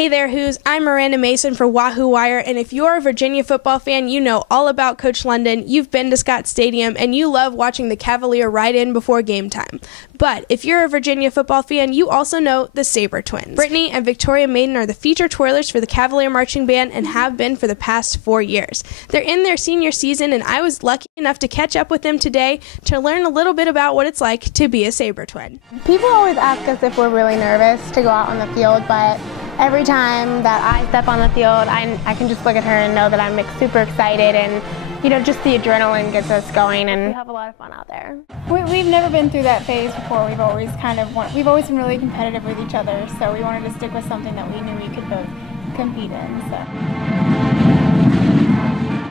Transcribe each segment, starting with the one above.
Hey there, Who's. I'm Miranda Mason for Wahoo Wire, and if you're a Virginia football fan, you know all about Coach London, you've been to Scott Stadium, and you love watching the Cavalier ride in before game time. But if you're a Virginia football fan, you also know the Sabre Twins. Brittany and Victoria Maiden are the featured twirlers for the Cavalier Marching Band and have been for the past 4 years. They're in their senior season, and I was lucky enough to catch up with them today to learn a little bit about what it's like to be a Sabre Twin. People always ask us if we're really nervous to go out on the field, but every time that I step on the field, I can just look at her and know that I'm super excited, and just the adrenaline gets us going, and we have a lot of fun out there. We've never been through that phase before. We've always been really competitive with each other, so we wanted to stick with something that we knew we could both compete in.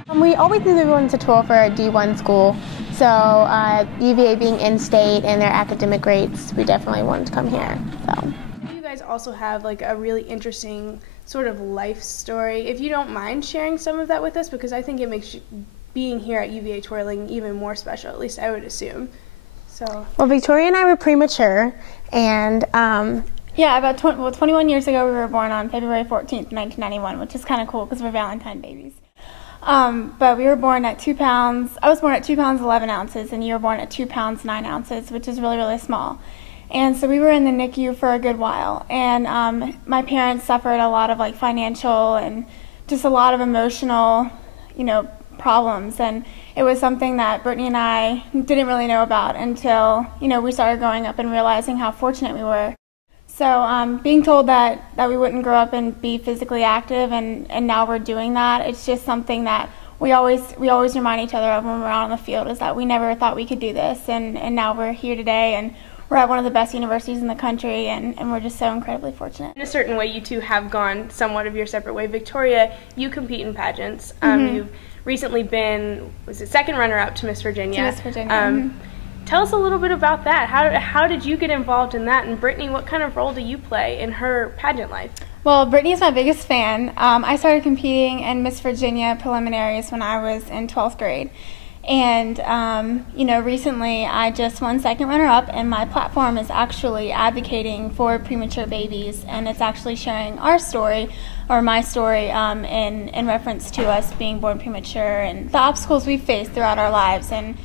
So. We always knew that we wanted to twirl for a D1 school, so UVA being in-state and their academic grades, we definitely wanted to come here. So. You guys also have like a really interesting sort of life story. If you don't mind sharing some of that with us, because I think it makes being here at UVA twirling even more special, at least I would assume. So. Well, Victoria and I were premature, and yeah, about 21 years ago we were born on February 14th, 1991, which is kind of cool because we're Valentine babies. But we were born at 2 pounds. I was born at 2 pounds 11 ounces, and you were born at 2 pounds 9 ounces, which is really, really small. And so we were in the NICU for a good while, and my parents suffered a lot of financial and just a lot of emotional, problems, and it was something that Brittany and I didn't really know about until, we started growing up and realizing how fortunate we were. So being told that we wouldn't grow up and be physically active, and now we're doing that, it's just something that we always remind each other of when we're out on the field, is that we never thought we could do this, and now we're here today, and we're at one of the best universities in the country, and we're just so incredibly fortunate. In a certain way, you two have gone somewhat of your separate way. Victoria, you compete in pageants. You've recently been, second runner-up to Miss Virginia. To Miss Virginia. Tell us a little bit about that. How did you get involved in that? And Brittany, what kind of role do you play in her pageant life? Well, Brittany is my biggest fan. I started competing in Miss Virginia preliminaries when I was in 12th grade. And, recently I just won second runner-up, and my platform is actually advocating for premature babies, and it's actually sharing our story, or my story, in reference to us being born premature and the obstacles we faced throughout our lives, and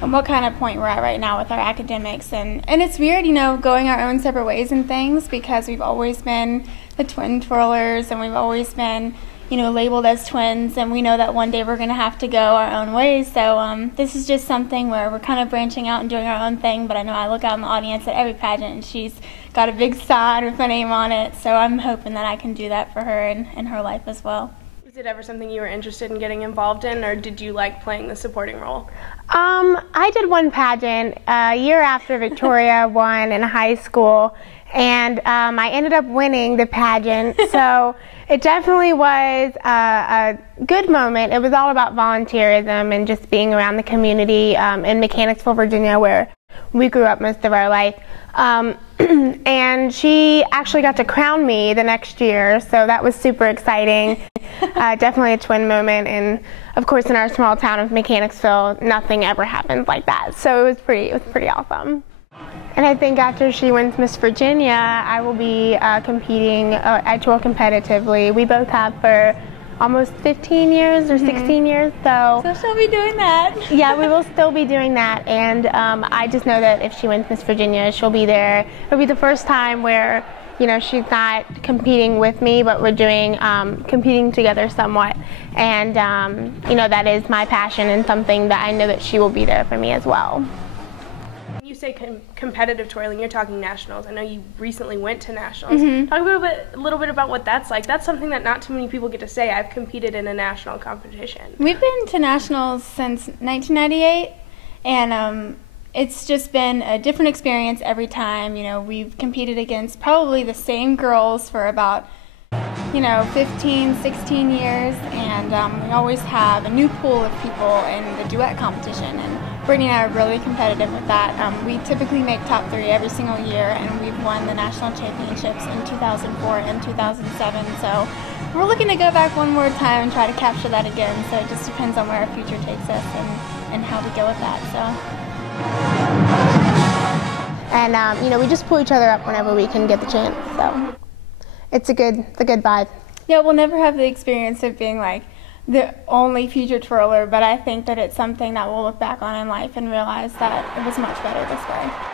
what kind of point we're at right now with our academics. And it's weird, going our own separate ways and things, because we've always been the twin twirlers, and we've always been labeled as twins, and we know that one day we're going to have to go our own ways. So this is just something where we're kind of branching out and doing our own thing, but I know I look out in the audience at every pageant, and she's got a big sign with my name on it, so I'm hoping that I can do that for her and her life as well. Was it ever something you were interested in getting involved in, or did you like playing the supporting role? I did one pageant a year after Victoria won in high school, and I ended up winning the pageant, so it definitely was a good moment. It was all about volunteerism and just being around the community in Mechanicsville, Virginia, where we grew up most of our life. And she actually got to crown me the next year, so that was super exciting. Definitely a twin moment, and of course in our small town of Mechanicsville, nothing ever happens like that, so it was pretty awesome. And I think after she wins Miss Virginia, I will be competing at twirl competitively. We both have for almost 15 years or 16 years, so she'll be doing that. Yeah, we will still be doing that, and I just know that if she wins Miss Virginia, she'll be there. It'll be the first time where she's not competing with me, but we're doing competing together somewhat, and that is my passion, and something that I know that she will be there for me as well. You say competitive twirling, you're talking nationals. I know you recently went to nationals. Talk a little bit about what that's like. That's something that not too many people get to say. I've competed in a national competition. We've been to nationals since 1998, and it's just been a different experience every time. We've competed against probably the same girls for about 15, 16 years, and we always have a new pool of people in the duet competition, and Brittany and I are really competitive with that. We typically make top 3 every single year, and we've won the national championships in 2004 and 2007, so we're looking to go back one more time and try to capture that again, so it just depends on where our future takes us and how to go with that. And we just pull each other up whenever we can get the chance, so it's a good vibe. Yeah, we'll never have the experience of being like the only future twirler, but I think that it's something that we'll look back on in life and realize that it was much better this way.